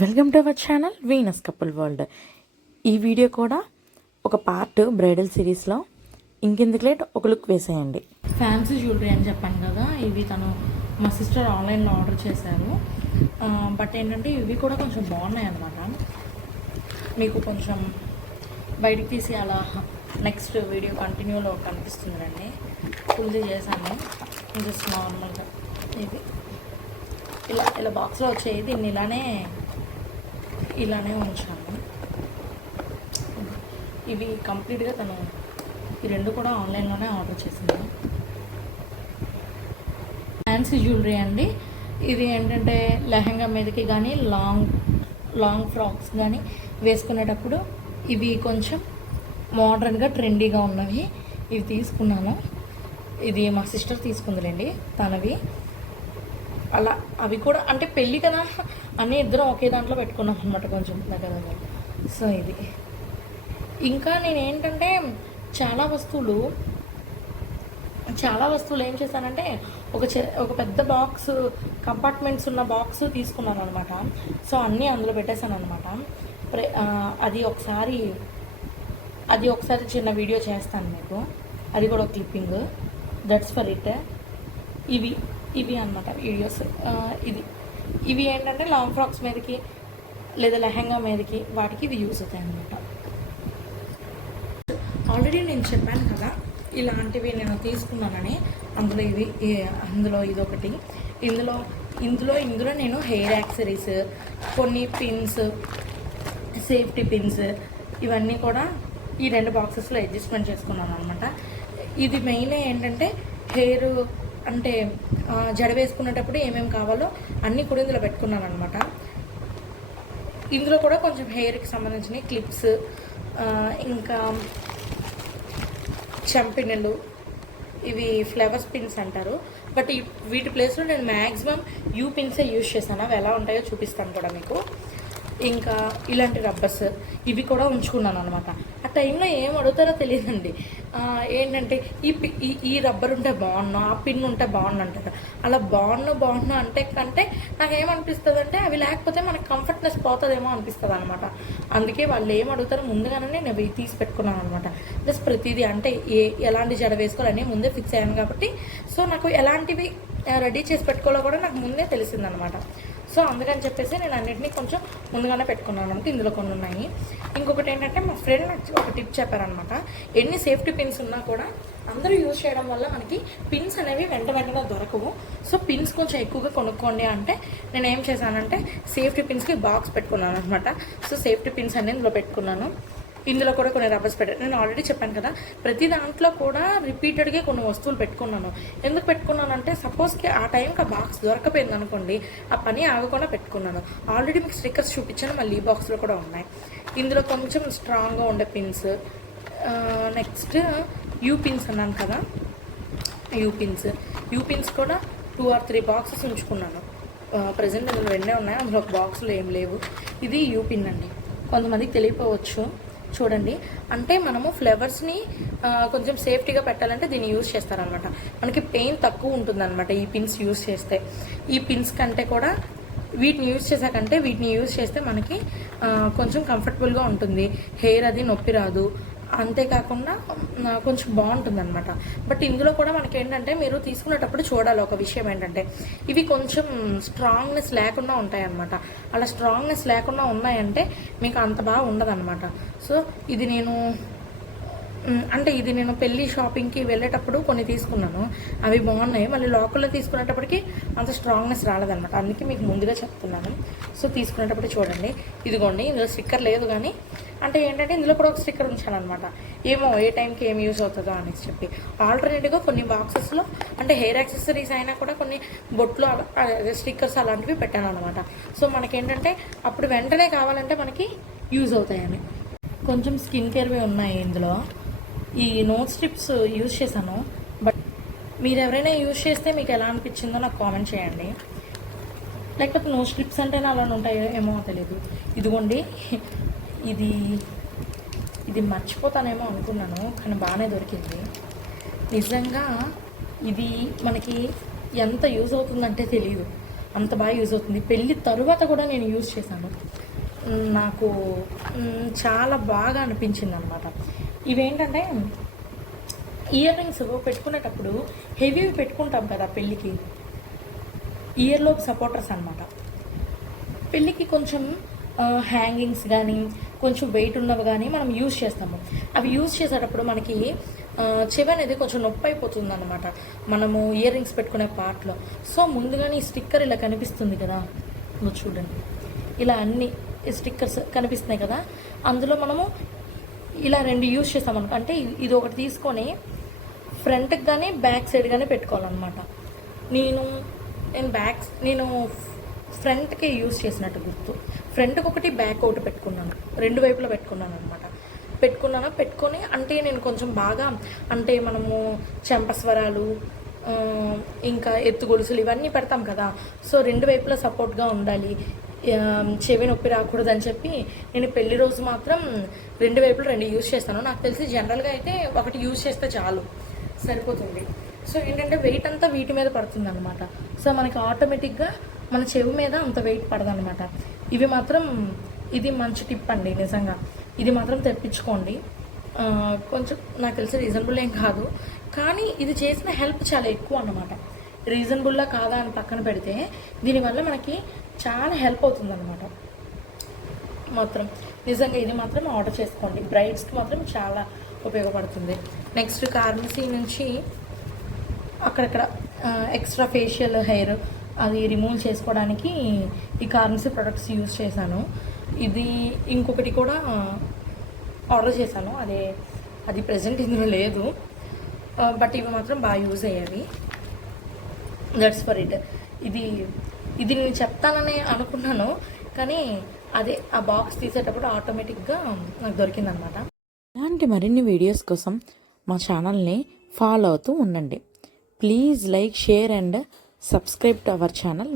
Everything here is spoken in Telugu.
Welcome to our channel Venus couple world. ఈ వీడియో కూడా ఒక పార్ట్ బ్రైడల్ సిరీస్లో. ఇంకెందుకు లేట్ ఒక లుక్ వేసేయండి. ఫ్యాన్సీ జ్యువెలరీ అని చెప్పాను కదా, ఇవి తను మా సిస్టర్ ఆన్లైన్లో ఆర్డర్ చేశారు. బట్ ఏంటంటే ఇవి కూడా కొంచెం బాగున్నాయి అన్నమాట. మీకు కొంచెం బయటికి తీసి అలా నెక్స్ట్ వీడియో కంటిన్యూలో కనిపిస్తుందండి. ఫుల్ది చేశాను జస్ట్ నార్మల్గా. ఇది ఇలా ఇలా బాక్స్లో వచ్చేది, దీన్ని ఇలానే ఉంచాను. ఇవి కంప్లీట్గా తను ఈ రెండు కూడా ఆన్లైన్లోనే ఆర్డర్ చేసింది. ఫ్యాన్సీ జ్యువెలరీ అండి. ఇది ఏంటంటే లెహంగా మీదకి కానీ లాంగ్ ఫ్రాక్స్ కానీ వేసుకునేటప్పుడు ఇవి కొంచెం మోడర్న్గా ట్రెండీగా ఉన్నవి ఇవి తీసుకున్నాను. ఇది మా సిస్టర్ తీసుకుందిలేండి తనవి. అలా అవి కూడా అంటే పెళ్ళి కదా అన్నీ ఇద్దరం ఒకే దాంట్లో పెట్టుకున్నాం అనమాట, కొంచెం దగ్గర. సో ఇది ఇంకా నేనేంటంటే చాలా వస్తువులు ఏం చేశానంటే ఒక పెద్ద బాక్స్, కంపార్ట్మెంట్స్ ఉన్న బాక్స్ తీసుకున్నాను అనమాట. సో అన్నీ అందులో పెట్టేశాను అనమాట. అది ఒకసారి చిన్న వీడియో చేస్తాను మీకు, అది కూడా క్లిప్పింగ్. That's for it. ఇవి అనమాట వీడియోస్. ఇవి ఏంటంటే లాంగ్ ఫ్రాక్స్ మీదకి లేదా లెహంగా మీదకి వాటికి ఇవి యూజ్ అవుతాయి అన్నమాట. ఆల్రెడీ నేను చెప్పాను కదా ఇలాంటివి నేను తీసుకున్నానని. అందులో ఇదొకటి. ఇందులో నేను హెయిర్ యాక్సరీస్, కొన్ని పిన్స్, సేఫ్టీ పిన్స్, ఇవన్నీ కూడా ఈ రెండు బాక్సెస్లో అడ్జస్ట్మెంట్ చేసుకున్నాను అనమాట. ఇది మెయిన్ ఏంటంటే హెయిర్ అంటే జడ వేసుకునేటప్పుడు ఏమేమి కావాలో అన్నీ కూడా ఇందులో పెట్టుకున్నాను అనమాట. ఇందులో కూడా కొంచెం హెయిర్కి సంబంధించిన క్లిప్స్, ఇంకా చంపినలు, ఇవి ఫ్లవర్స్ పిన్స్ అంటారు. బట్ వీటి ప్లేస్లో నేను మ్యాక్సిమం యూ పిన్సే యూజ్ చేశాను. అవి ఎలా ఉంటాయో చూపిస్తాను కూడా మీకు. ఇంకా ఇలాంటి రబ్బర్స్ ఇవి కూడా ఉంచుకున్నాను అనమాట. ఆ టైంలో ఏం అడుగుతారో తెలియదండి. ఏంటంటే ఈ రబ్బర్ ఉంటే బాగున్నా, ఆ పిన్ ఉంటే బాగున్నా అంటారు. అలా బాగున్నా అంటే నాకేమనిపిస్తుంది అంటే అవి లేకపోతే మనకు కంఫర్ట్నెస్ పోతుందేమో అనిపిస్తుంది అనమాట. అందుకే వాళ్ళు ఏం అడుగుతారో ముందుగానే నేను అవి తీసి పెట్టుకున్నాను అనమాట. జస్ట్ ప్రతిదీ అంటే ఎలాంటి జడ వేసుకోవాలని ముందే ఫిక్స్ అయ్యాను కాబట్టి, సో నాకు ఎలాంటివి రెడీ చేసి పెట్టుకోవాలో కూడా నాకు ముందే తెలిసిందనమాట. సో అందుకని చెప్పేసి నేను అన్నింటినీ కొంచెం ముందుగానే పెట్టుకున్నాను అనమాట. ఇందులో కొన్ని ఉన్నాయి. ఇంకొకటి ఏంటంటే మా ఫ్రెండ్ నాకు ఒక టిప్ చెప్పారనమాట. ఎన్ని సేఫ్టీ పిన్స్ ఉన్నా కూడా అందరూ యూజ్ చేయడం వల్ల మనకి పిన్స్ అనేవి వెంటనే దొరకవు. సో పిన్స్ కొంచెం ఎక్కువగా కొనుక్కోండి అంటే నేను ఏం చేశానంటే సేఫ్టీ పిన్స్కి బాక్స్ పెట్టుకున్నాను అనమాట. సో సేఫ్టీ పిన్స్ అన్నీ ఇందులో పెట్టుకున్నాను. ఇందులో కూడా కొన్ని రబ్బర్స్ పెట్టాను. నేను ఆల్రెడీ చెప్పాను కదా, ప్రతి దాంట్లో కూడా రిపీటెడ్గా కొన్ని వస్తువులు పెట్టుకున్నాను. ఎందుకు పెట్టుకున్నానంటే సపోజ్కి ఆ టైంకి ఆ బాక్స్ దొరకపోయింది అనుకోండి, ఆ పని ఆగకుండా పెట్టుకున్నాను. ఆల్రెడీ మీకు స్టిక్కర్స్ చూపించాను, మళ్ళీ ఈ బాక్స్లో కూడా ఉన్నాయి. ఇందులో కొంచెం స్ట్రాంగ్గా ఉండే పిన్స్. నెక్స్ట్ యూ పిన్స్ అన్నాను కదా, యూ పిన్స్ కూడా 2 or 3 బాక్సెస్ ఉంచుకున్నాను. ప్రజెంట్ ఇందులో 2 ఉన్నాయి, అందులో ఒక బాక్స్లో ఏం లేవు. ఇది యూ పిన్ అండి. కొంతమందికి తెలియపోవచ్చు. చూడండి, అంటే మనము ఫ్లవర్స్ని కొంచెం సేఫ్టీగా పెట్టాలంటే దీన్ని యూజ్ చేస్తారనమాట. మనకి పెయిన్ తక్కువ ఉంటుందన్నమాట ఈ పిన్స్ యూజ్ చేస్తే. ఈ పిన్స్ కంటే కూడా వీటిని యూజ్ చేస్తే మనకి కొంచెం కంఫర్టబుల్గా ఉంటుంది. హెయిర్ అది నొప్పి రాదు. అంతేకాకుండా కొంచెం బాగుంటుంది అనమాట. బట్ ఇందులో కూడా మనకి ఏంటంటే మీరు తీసుకునేటప్పుడు చూడాలి ఒక విషయం ఏంటంటే ఇవి కొంచెం స్ట్రాంగ్నెస్ లేకుండా ఉంటాయన్నమాట. అలా స్ట్రాంగ్నెస్ లేకుండా ఉన్నాయంటే మీకు అంత బాగా ఉండదన్నమాట. సో ఇది నేను పెళ్ళి షాపింగ్కి వెళ్ళేటప్పుడు కొన్ని తీసుకున్నాను, అవి బాగున్నాయి. మళ్ళీ లోకల్లో తీసుకునేటప్పటికి అంత స్ట్రాంగ్నెస్ రాలేదన్నమాట. అందుకే మీకు ముందుగా చెప్తున్నాను. సో తీసుకునేటప్పుడు చూడండి. ఇదిగోండి, ఇందులో స్టిక్కర్ లేదు కానీ అంటే ఏంటంటే ఇందులో కూడా ఒక స్టిక్కర్ ఉంచానమాట. ఏమో ఏ టైంకి ఏం యూజ్ అవుతుందో అనేసి చెప్పి. ఆల్టర్నేటివ్గా కొన్ని బాక్సెస్లో అంటే హెయిర్ యాక్సెసరీస్ అయినా కూడా కొన్ని బొట్లు స్టిక్కర్స్ అలాంటివి పెట్టాను అనమాట. సో మనకేంటంటే అప్పుడు వెంటనే కావాలంటే మనకి యూజ్ అవుతాయని. కొంచెం స్కిన్ కేర్వి ఉన్నాయి ఇందులో. ఈ నోట్ స్ట్రిప్స్ యూజ్ చేశాను, బట్ మీరు ఎవరైనా యూజ్ చేస్తే మీకు ఎలా అనిపించిందో నాకు కామెంట్ చేయండి. లేకపోతే నోట్ స్ట్రిప్స్ అంటేనే అలా ఉంటాయో ఏమో తెలియదు. ఇదిగోండి, ఇది మర్చిపోతానేమో అనుకున్నాను, కానీ బాగానే దొరికింది. నిజంగా ఇది మనకి ఎంత యూజ్ అవుతుందంటే తెలియదు. అంత బాగా యూజ్ అవుతుంది. పెళ్ళి తరువాత కూడా నేను యూజ్ చేశాను. నాకు చాలా బాగా అనిపించింది అనమాట. ఇవేంటంటే ఇయర్ రింగ్స్ పెట్టుకునేటప్పుడు హెవీ పెట్టుకుంటాం కదా పెళ్ళికి, ఇయర్లోకి సపోర్టర్స్ అనమాట. పెళ్ళికి కొంచెం హ్యాంగింగ్స్ కానీ కొంచెం వెయిట్ ఉన్నవి కానీ మనం యూజ్ చేస్తాము. అవి యూజ్ చేసేటప్పుడు మనకి చెవి అనేది కొంచెం నొప్పి అయిపోతుంది అనమాట మనము ఇయర్ రింగ్స్ పెట్టుకునే పార్ట్లో. సో ముందుగానే ఈ స్టిక్కర్ ఇలా కనిపిస్తుంది కదా, నువ్వు చూడండి, ఇలా అన్ని స్టిక్కర్స్ కనిపిస్తున్నాయి కదా, అందులో మనము ఇలా 2 యూజ్ చేస్తామనుకో, అంటే ఇది ఒకటి తీసుకొని ఫ్రంట్కి కానీ బ్యాక్ సైడ్ కానీ పెట్టుకోవాలన్నమాట. నేను ఫ్రంట్కి యూజ్ చేసినట్టు గుర్తు. ఫ్రంట్కి ఒకటి బ్యాక్ ఒకటి పెట్టుకున్నాను, 2 వైపులా పెట్టుకున్నాను అనమాట. పెట్టుకొని అంటే నేను కొంచెం బాగా, అంటే మనము చెంపస్వరాలు ఇంకా ఎత్తు గొలుసులు ఇవన్నీ పెడతాం కదా, సో 2 వైపులా సపోర్ట్గా ఉండాలి, చెవి నొప్పి రాకూడదని చెప్పి నేను పెళ్లి రోజు మాత్రం 2 వైపులు 2 యూజ్ చేస్తాను. నాకు తెలిసి జనరల్గా అయితే ఒకటి యూజ్ చేస్తే చాలు, సరిపోతుంది. సో ఏంటంటే వెయిట్ అంతా వీటి మీద పడుతుంది అనమాట. సో మనకి ఆటోమేటిక్గా మన చెవి మీద అంత వెయిట్ పడదనమాట. ఇవి మాత్రం, ఇది మంచి టిప్ అండి నిజంగా, ఇది మాత్రం తెప్పించుకోండి. కొంచెం నాకు తెలిసి రీజనబుల్ ఏం కాదు, కానీ ఇది చేసిన హెల్ప్ చాలా ఎక్కువ అన్నమాట. రీజనబుల్లా కాదా అని పక్కన పెడితే దీనివల్ల మనకి చాలా హెల్ప్ అవుతుంది అనమాట. మాత్రం నిజంగా ఇది మాత్రం ఆర్డర్ చేసుకోండి, బ్రైడ్స్కి మాత్రం చాలా ఉపయోగపడుతుంది. నెక్స్ట్ కార్మసీ నుంచి అక్కడక్కడ ఎక్స్ట్రా ఫేషియల్ హెయిర్ అది రిమూవ్ చేసుకోవడానికి ఈ కార్మసీ ప్రొడక్ట్స్ యూజ్ చేశాను. ఇది ఇంకొకటి కూడా ఆర్డర్ చేశాను, అది ప్రెజెంట్ ఇందులో లేదు, బట్ ఇవి మాత్రం బాగా యూజ్ అయ్యేవి. That's for it. ఇది నేను చెప్తానని అనుకున్నాను, కానీ అదే ఆ బాక్స్ తీసేటప్పుడు ఆటోమేటిక్గా నాకు దొరికిందనమాట. ఇలాంటి మరిన్ని వీడియోస్ కోసం మా ఛానల్ని ఫాలో అవుతూ ఉండండి. Please like, share and subscribe to our channel.